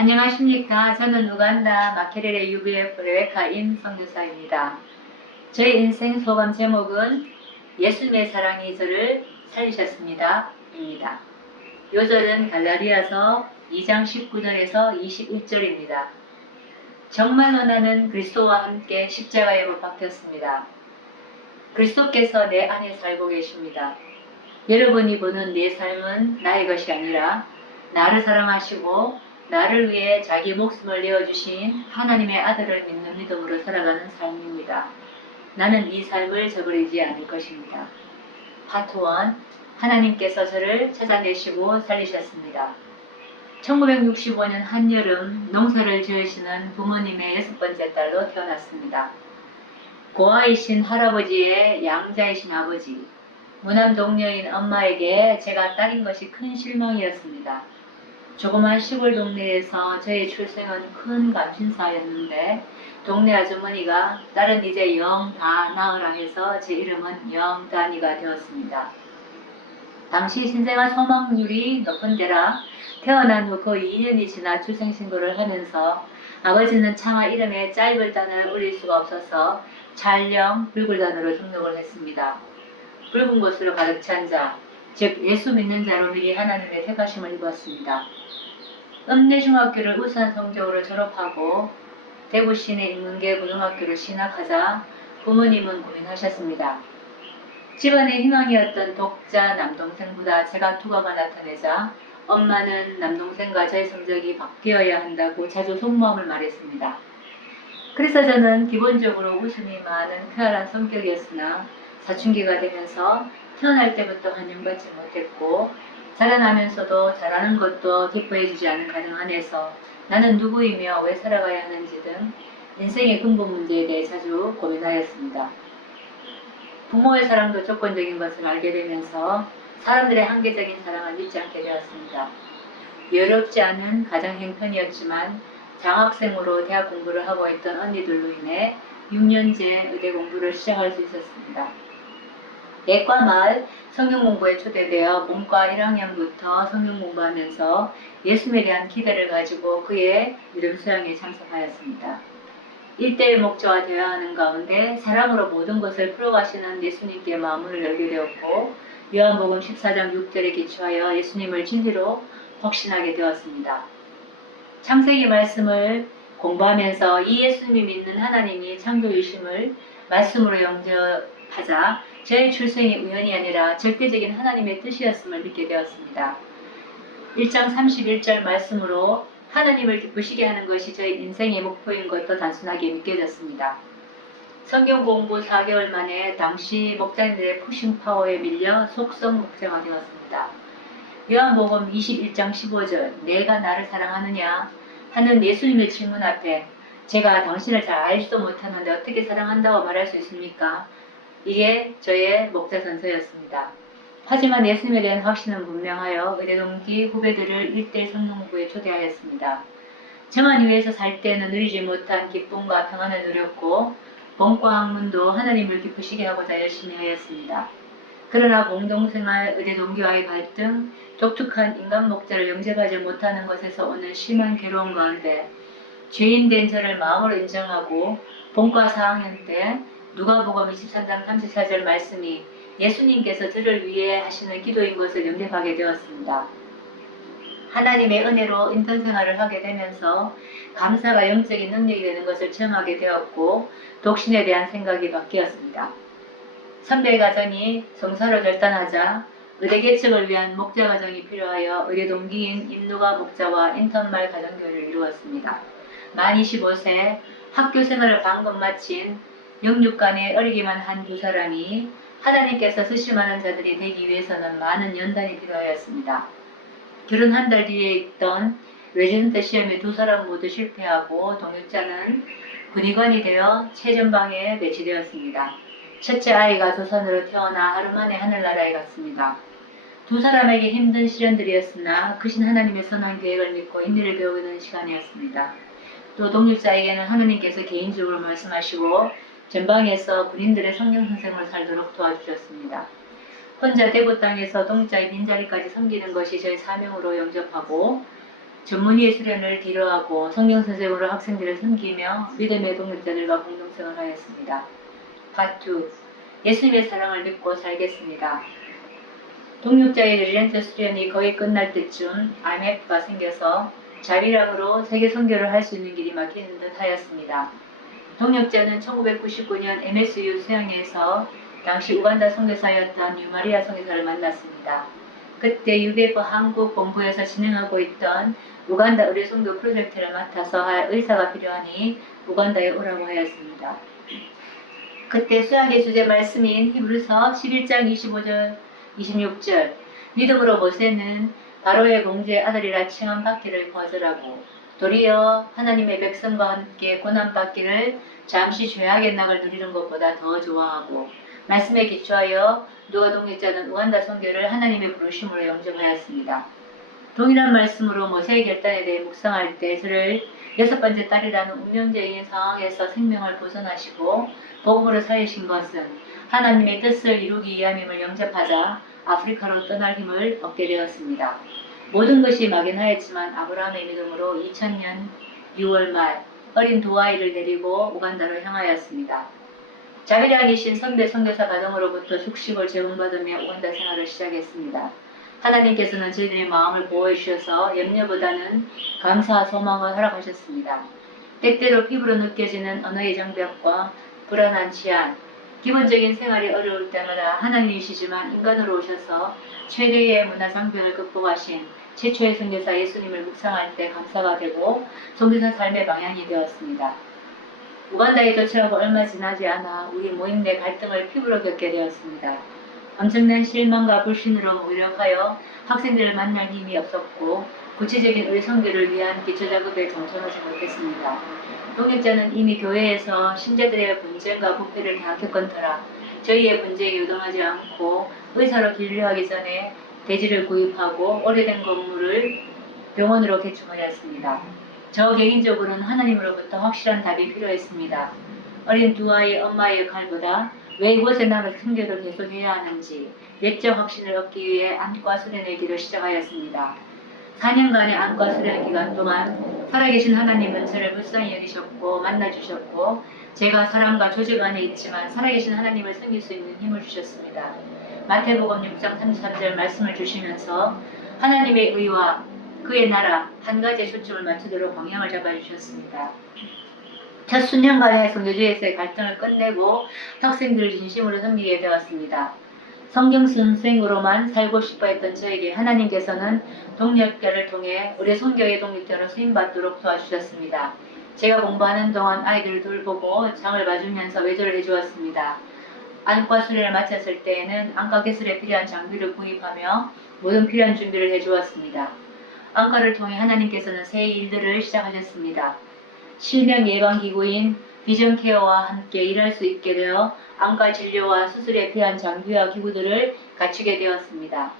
안녕하십니까. 저는 우간다 마케렐의 UBF 레베카 임 선교사입니다. 저의 인생 소감 제목은 예수님의 사랑이 저를 살리셨습니다. 입니다. 요절은 갈라디아서 2장 19절에서 21절입니다. 정말로 나는 그리스도와 함께 십자가에 못 박혔습니다. 그리스도께서 내 안에 살고 계십니다. 여러분이 보는 내 삶은 나의 것이 아니라 나를 사랑하시고 나를 위해 자기 목숨을 내어주신 하나님의 아들을 믿는 믿음으로 살아가는 삶입니다. 나는 이 삶을 저버리지 않을 것입니다. 파트 1. 하나님께서 저를 찾아내시고 살리셨습니다. 1965년 한여름 농사를 지으시는 부모님의 6번째 딸로 태어났습니다. 고아이신 할아버지의 양자이신 아버지, 무남 동료인 엄마에게 제가 딸인 것이 큰 실망이었습니다. 조그만 시골 동네에서 저의 출생은 큰 감신사였는데 동네 아주머니가 딸은 이제 영 다 낳으라 해서 제 이름은 영단이가 되었습니다. 당시 신생아 소망률이 높은 데라 태어난 후 거의 2년이 지나 출생신고를 하면서 아버지는 차마 이름에 짧을단을 올릴 수가 없어서 찰령 붉을단으로 등록을 했습니다. 붉은 것으로 가득 찬 자, 즉 예수 믿는 자로 미리 하나님의 택하심을 입었습니다. 읍내중학교를 우수한 성적으로 졸업하고 대구 시내 인문계 고등학교를 진학하자 부모님은 고민하셨습니다. 집안의 희망이었던 독자 남동생보다 제가 두각가 나타내자 엄마는 남동생과 저의 성적이 바뀌어야 한다고 자주 속마음을 말했습니다. 그래서 저는 기본적으로 웃음이 많은 쾌활한 성격이었으나 사춘기가 되면서 태어날 때부터 환영받지 못했고 자라나면서도 잘하는 것도 기뻐해주지 않은 가정 안에서 나는 누구이며 왜 살아가야 하는지 등 인생의 근본 문제에 대해 자주 고민하였습니다. 부모의 사랑도 조건적인 것을 알게 되면서 사람들의 한계적인 사랑을 믿지 않게 되었습니다. 여롭지 않은 가정 형편이었지만 장학생으로 대학 공부를 하고 있던 언니들로 인해 6년제 의대 공부를 시작할 수 있었습니다. 예과 말 성경 공부에 초대되어 본과 1학년부터 성경 공부하면서 예수님에 대한 기대를 가지고 그의 믿음 수양에 참석하였습니다. 1대1 목자가 되어야 하는 가운데 사랑으로 모든 것을 풀어가시는 예수님께 마음을 열게 되었고 요한복음 14장 6절에 기초하여 예수님을 진리로 확신하게 되었습니다. 창세기 말씀을 공부하면서 이 예수님이 믿는 하나님이 창조주심을 말씀으로 영접하자 저의 출생이 우연이 아니라 절대적인 하나님의 뜻이었음을 믿게 되었습니다. 1장 31절 말씀으로 하나님을 기쁘시게 하는 것이 저의 인생의 목표인 것도 단순하게 믿겨졌습니다. 성경 공부 4개월 만에 당시 목자님들의 푸싱 파워에 밀려 속성 목자가 되었습니다. 요한복음 21장 15절 내가 나를 사랑하느냐 하는 예수님의 질문 앞에 제가 당신을 잘 알지도 못하는데 어떻게 사랑한다고 말할 수 있습니까? 이게 저의 목자 선서였습니다. 하지만 예수님에 대한 확신은 분명하여 의대 동기 후배들을 1대1 성경 공부에 초대하였습니다. 저만 위해서 살 때는 누리지 못한 기쁨과 평안을 누렸고 본과 학문도 하나님을 기쁘시게 하고자 열심히 하였습니다. 그러나 공동생활, 의대 동기와의 갈등, 독특한 인간 목자를 영접하지 못하는 것에서 오는 심한 괴로움 가운데 죄인된 저를 마음으로 인정하고 본과 4학년 때 누가복음 23장 34절 말씀이 예수님께서 저를 위해 하시는 기도인 것을 영접하게 되었습니다. 하나님의 은혜로 인턴 생활을 하게 되면서 감사가 영적인 능력이 되는 것을 체험하게 되었고 독신에 대한 생각이 바뀌었습니다. 선배 가정이 성사로 결단하자 의대 개척을 위한 목자 가정이 필요하여 의대 동기인 임누가 목자와 인턴말 가정교회를 이루었습니다. 만 25세 학교 생활을 방금 마친 영육간에 어리기만 한 두 사람이 하나님께서 쓰실 만한 자들이 되기 위해서는 많은 연단이 필요하였습니다. 결혼 한 달 뒤에 있던 레지던트 시험에 두 사람 모두 실패하고 동역자는 군의관이 되어 최전방에 배치되었습니다. 첫째 아이가 조선으로 태어나 하루 만에 하늘나라에 갔습니다. 두 사람에게 힘든 시련들이었으나 크신 하나님의 선한 계획을 믿고 인내를 배우는 시간이었습니다. 또 동역자에게는 하나님께서 개인적으로 말씀하시고 전방에서 군인들의 성경 선생을 살도록 도와주셨습니다. 혼자 대구 땅에서 동자의 빈자리까지 섬기는 것이 저의 사명으로 영접하고 전문의 수련을 뒤로하고 성경 선생으로 학생들을 섬기며 믿음의 동역자들과 공동생활을 하였습니다. 파트 2. 예수님의 사랑을 믿고 살겠습니다. 동역자의 릴랜트 수련이 거의 끝날 때쯤 IMF가 생겨서 자비랑으로 세계 선교를 할 수 있는 길이 막히는 듯 하였습니다. 동역자는 1999년 MSU 수양회에서 당시 우간다 선교사였던 유마리아 선교사를 만났습니다. 그때 UBF 한국 본부에서 진행하고 있던 우간다 의료 선교 프로젝트를 맡아서 할 의사가 필요하니 우간다에 오라고 하였습니다. 그때 수양의 주제 말씀인 히브리서 11장 25절 26절 믿음으로 모세는 바로의 공주의 아들이라 칭함받기를 거절하고 도리어 하나님의 백성과 함께 고난받기를 잠시 죄악의 낙을 누리는 것보다 더 좋아하고 말씀에 기초하여 누가 동역자는 우간다 선교를 하나님의 부르심으로 영접하였습니다. 동일한 말씀으로 모세의 결단에 대해 묵상할 때 저를 6번째 딸이라는 운명적인 상황에서 생명을 보존하시고 복음으로 살리신 것은 하나님의 뜻을 이루기 위함임을 영접하자 아프리카로 떠날 힘을 얻게 되었습니다. 모든 것이 막연하였지만 아브라함의 믿음으로 2000년 6월 말 어린 두 아이를 데리고 우간다로 향하였습니다. 자비량이신 선배 선교사 가정으로부터 숙식을 제공받으며 우간다 생활을 시작했습니다. 하나님께서는 저희들의 마음을 보호해 주셔서 염려보다는 감사와 소망을 허락하셨습니다. 때때로 피부로 느껴지는 언어의 장벽과 불안한 치안, 기본적인 생활이 어려울 때마다 하나님이시지만 인간으로 오셔서 최대의 문화 장벽을 극복하신 최초의 선교사 예수님을 묵상할 때 감사가 되고 선교사 삶의 방향이 되었습니다. 우간다에 도착하고 얼마 지나지 않아 우리 모임 내 갈등을 피부로 겪게 되었습니다. 엄청난 실망과 불신으로 무력하여 학생들을 만날 힘이 없었고 구체적인 우리 선교를 위한 기초작업에 동참하지 못했습니다. 동역자는 이미 교회에서 신자들의 분쟁과 부패를 다 겪은 터라 저희의 분쟁에 유동하지 않고 의사로 진료하기 전에 대지를 구입하고 오래된 건물을 병원으로 개축하였습니다. 저 개인적으로는 하나님으로부터 확실한 답이 필요했습니다. 어린 두 아이의 엄마의 역할보다 왜 이곳에 남아 선교를 계속해야 하는지 내적 확신을 얻기 위해 안과 수련의 길을 시작하였습니다. 4년간의 안과 수련 기간 동안 살아계신 하나님은 저를 불쌍히 여기셨고 만나주셨고 제가 사람과 조직 안에 있지만 살아계신 하나님을 섬길 수 있는 힘을 주셨습니다. 마태복음 6장 33절 말씀을 주시면서 하나님의 의와 그의 나라 한 가지에 초점을 맞추도록 방향을 잡아주셨습니다. 첫 수년간의 선교지에서의 갈등을 끝내고 학생들을 진심으로 섬기게 되었습니다. 성경 선생으로만 살고 싶어 했던 저에게 하나님께서는 동역자를 통해 우리 선교의 동역자로 쓰임받도록 도와주셨습니다. 제가 공부하는 동안 아이들을 돌보고 장을 봐주면서 외조를 해주었습니다. 안과 수련을 마쳤을 때에는 안과 기술에 필요한 장비를 구입하며 모든 필요한 준비를 해주었습니다. 안과를 통해 하나님께서는 새 일들을 시작하셨습니다. 실명 예방기구인 비전케어와 함께 일할 수 있게 되어 안과 진료와 수술에 필요한 장비와 기구들을 갖추게 되었습니다.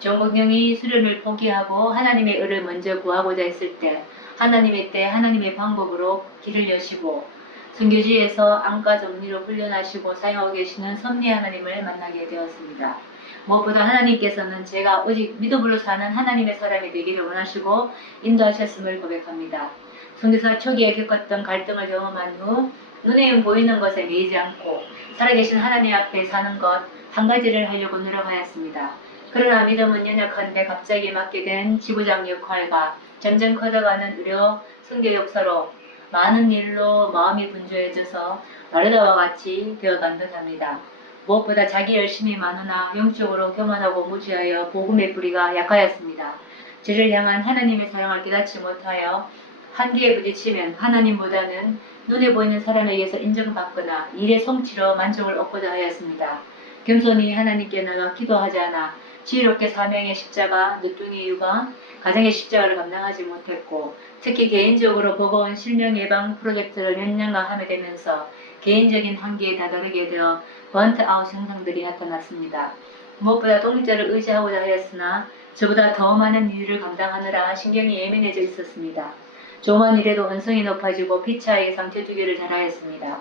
정국영이 수련을 포기하고 하나님의 의를 먼저 구하고자 했을 때 하나님의 때 하나님의 방법으로 길을 여시고 선교지에서 안과 정리로 훈련하시고 사용하고 계시는 섭리 하나님을 만나게 되었습니다. 무엇보다 하나님께서는 제가 오직 믿음으로 사는 하나님의 사람이 되기를 원하시고 인도하셨음을 고백합니다. 선교사 초기에 겪었던 갈등을 경험한 후 눈에 보이는 것에 매이지 않고 살아계신 하나님 앞에 사는 것 한 가지를 하려고 노력하였습니다. 그러나 믿음은 연약한데 갑자기 맡게 된 지부장 역할과 점점 커져가는 의료 선교 역사로 많은 일로 마음이 분주해져서 마르다와 같이 되어간 듯합니다. 무엇보다 자기 열심이 많으나 영적으로 교만하고 무지하여 복음의 뿌리가 약하였습니다. 저를 향한 하나님의 사랑을 깨닫지 못하여 한계에 부딪히면 하나님보다는 눈에 보이는 사람에게서 인정받거나 일의 성취로 만족을 얻고자 하였습니다. 겸손히 하나님께 나가 기도하지 않아 지혜롭게 사명의 십자가, 늦둥이 육아, 가정의 십자가를 감당하지 못했고 특히 개인적으로 버거운 실명 예방 프로젝트를 몇 년간 하게 되면서 개인적인 한계에 다다르게 되어 번트아웃 현상들이 나타났습니다. 무엇보다 동역자를 의지하고자 하였으나 저보다 더 많은 일을 감당하느라 신경이 예민해져 있었습니다. 조만 일에도 언성이 높아지고 피차의 상태 주기를 잘하였습니다.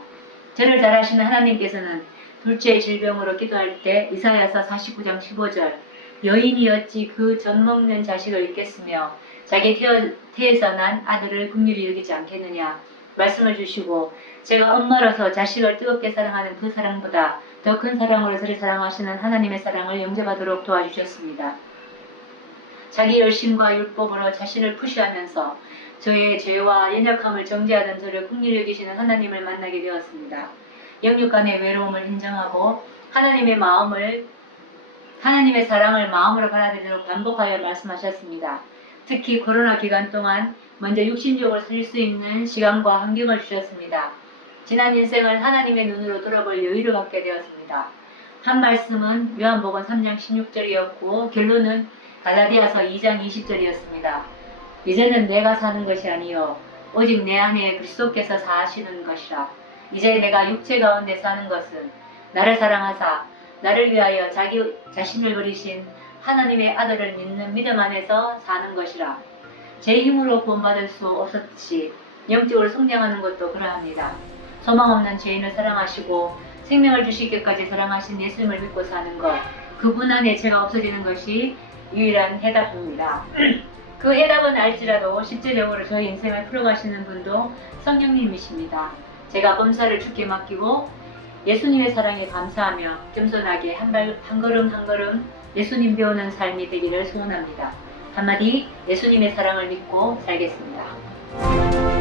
저를 잘하시는 하나님께서는 둘째의 질병으로 기도할 때 이사야서 49장 15절 여인이 어찌 그 젖먹는 자식을 잊겠으며 자기 태에서 난 아들을 긍휼히 여기지 않겠느냐 말씀을 주시고, 제가 엄마로서 자식을 뜨겁게 사랑하는 그 사랑보다 더 큰 사랑으로 저를 사랑하시는 하나님의 사랑을 영접하도록 도와주셨습니다. 자기 열심과 율법으로 자신을 푸시하면서 저의 죄와 연약함을 정죄하던 저를 긍휼히 여기시는 하나님을 만나게 되었습니다. 영육간의 외로움을 인정하고 하나님의 사랑을 마음으로 받아들이도록 반복하여 말씀하셨습니다. 특히 코로나 기간 동안 먼저 육신적으로 살 수 있는 시간과 환경을 주셨습니다. 지난 인생을 하나님의 눈으로 돌아볼 여유를 갖게 되었습니다. 한 말씀은 요한복음 3장 16절이었고 결론은 갈라디아서 2장 20절이었습니다. 이제는 내가 사는 것이 아니요 오직 내 안에 그리스도께서 사시는 것이라. 이제 내가 육체 가운데 사는 것은 나를 사랑하사 나를 위하여 자기 자신을 버리신 하나님의 아들을 믿는 믿음 안에서 사는 것이라. 제 힘으로 구원받을 수 없었듯이 영적으로 성장하는 것도 그러합니다. 소망 없는 죄인을 사랑하시고 생명을 주시기까지 사랑하신 예수님을 믿고 사는 것, 그분 안에 죄가 없어지는 것이 유일한 해답입니다. 그 해답은 알지라도 실제적으로 저희 인생을 풀어가시는 분도 성령님이십니다. 제가 범사를 주께 맡기고 예수님의 사랑에 감사하며 겸손하게 한 걸음 한 걸음 예수님 배우는 삶이 되기를 소원합니다. 한마디 예수님의 사랑을 믿고 살겠습니다.